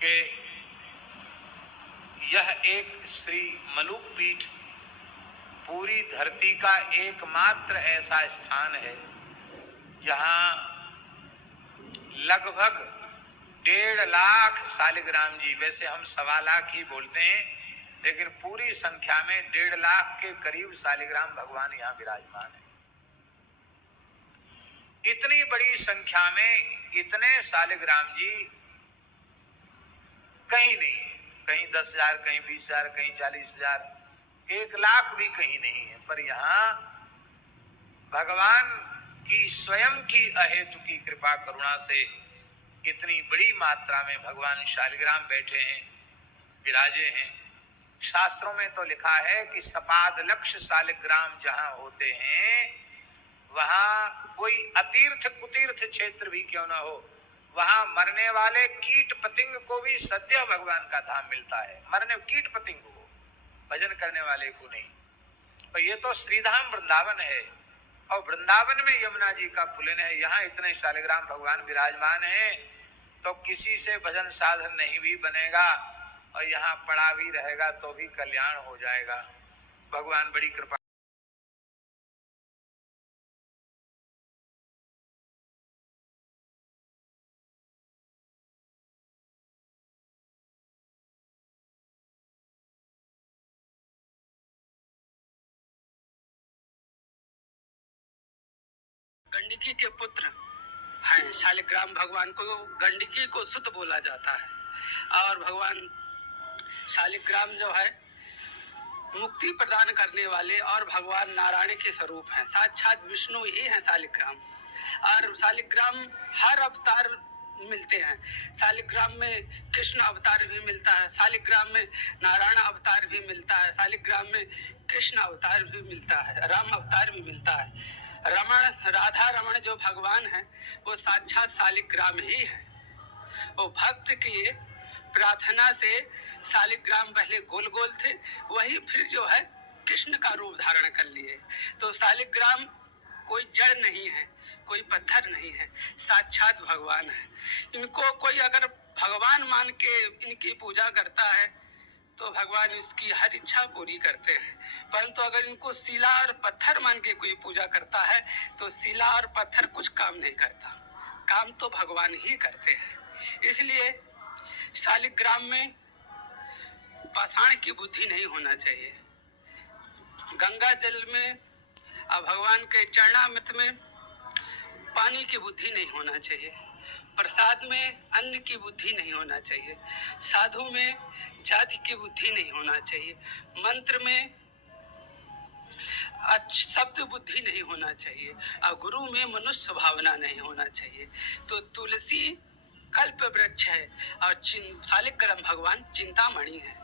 कि यह एक श्री मलुक पीठ पूरी धरती का एकमात्र ऐसा स्थान है जहां लगभग 1.5 लाख शालिग्राम जी, वैसे हम 1.25 लाख ही बोलते हैं, लेकिन पूरी संख्या में 1.5 लाख के करीब शालिग्राम भगवान यहाँ विराजमान है। इतनी बड़ी संख्या में इतने शालिग्राम जी कहीं नहीं है, कहीं 10,000, कहीं 20,000, कहीं 40,000, 1 लाख भी कहीं नहीं है। पर यहाँ भगवान की स्वयं की अहेतु की कृपा करुणा से इतनी बड़ी मात्रा में भगवान शालिग्राम बैठे हैं, विराजे हैं। शास्त्रों में तो लिखा है कि सपाद लक्ष शालिग्राम जहां होते हैं वहां कोई अतीर्थ कुतीर्थ क्षेत्र भी क्यों ना हो, वहां मरने वाले कीट पतंग को भी सद्य भगवान का धाम मिलता है। मरने कीट पतंग को, भजन करने वाले को नहीं। और ये तो श्रीधाम वृंदावन है, और वृंदावन में यमुना जी का पुलिन है। यहाँ इतने शालिग्राम भगवान विराजमान हैं तो किसी से भजन साधन नहीं भी बनेगा और यहाँ पड़ा भी रहेगा तो भी कल्याण हो जाएगा। भगवान बड़ी कृपा। गंडकी के पुत्र हैं शालिग्राम, भगवान को गंडकी को सुत बोला जाता है। और भगवान शालिग्राम जो है मुक्ति प्रदान करने वाले और भगवान नारायण के स्वरूप हैं, साक्षात विष्णु ही हैं शालिग्राम। और शालिग्राम हर अवतार मिलते हैं। शालिग्राम में कृष्ण अवतार भी मिलता है, शालिग्राम में नारायण अवतार भी मिलता है, शालिग्राम में कृष्ण अवतार भी मिलता है, राम अवतार भी मिलता है। रमण, राधा रमण जो भगवान हैं वो साक्षात शालिग्राम ही है। वो भक्त की प्रार्थना से शालिग्राम पहले गोल गोल थे, वही फिर जो है कृष्ण का रूप धारण कर लिए। तो शालिग्राम कोई जड़ नहीं है, कोई पत्थर नहीं है, साक्षात भगवान है। इनको कोई अगर भगवान मान के इनकी पूजा करता है तो भगवान इसकी हर इच्छा पूरी करते हैं। परंतु अगर इनको शिला और पत्थर मान के कोई पूजा करता है तो शिला और पत्थर कुछ काम नहीं करता, काम तो भगवान ही करते हैं। इसलिए शालिग्राम में पाषाण की बुद्धि नहीं होना चाहिए। गंगा जल में और भगवान के चरणामृत में पानी की बुद्धि नहीं होना चाहिए। प्रसाद में अन्न की बुद्धि नहीं होना चाहिए। साधु में जाति की बुद्धि नहीं होना चाहिए। मंत्र में शब्द बुद्धि नहीं होना चाहिए। और गुरु में मनुष्य भावना नहीं होना चाहिए। तो तुलसी कल्प वृक्ष है और शालिग्राम भगवान चिंतामणि है।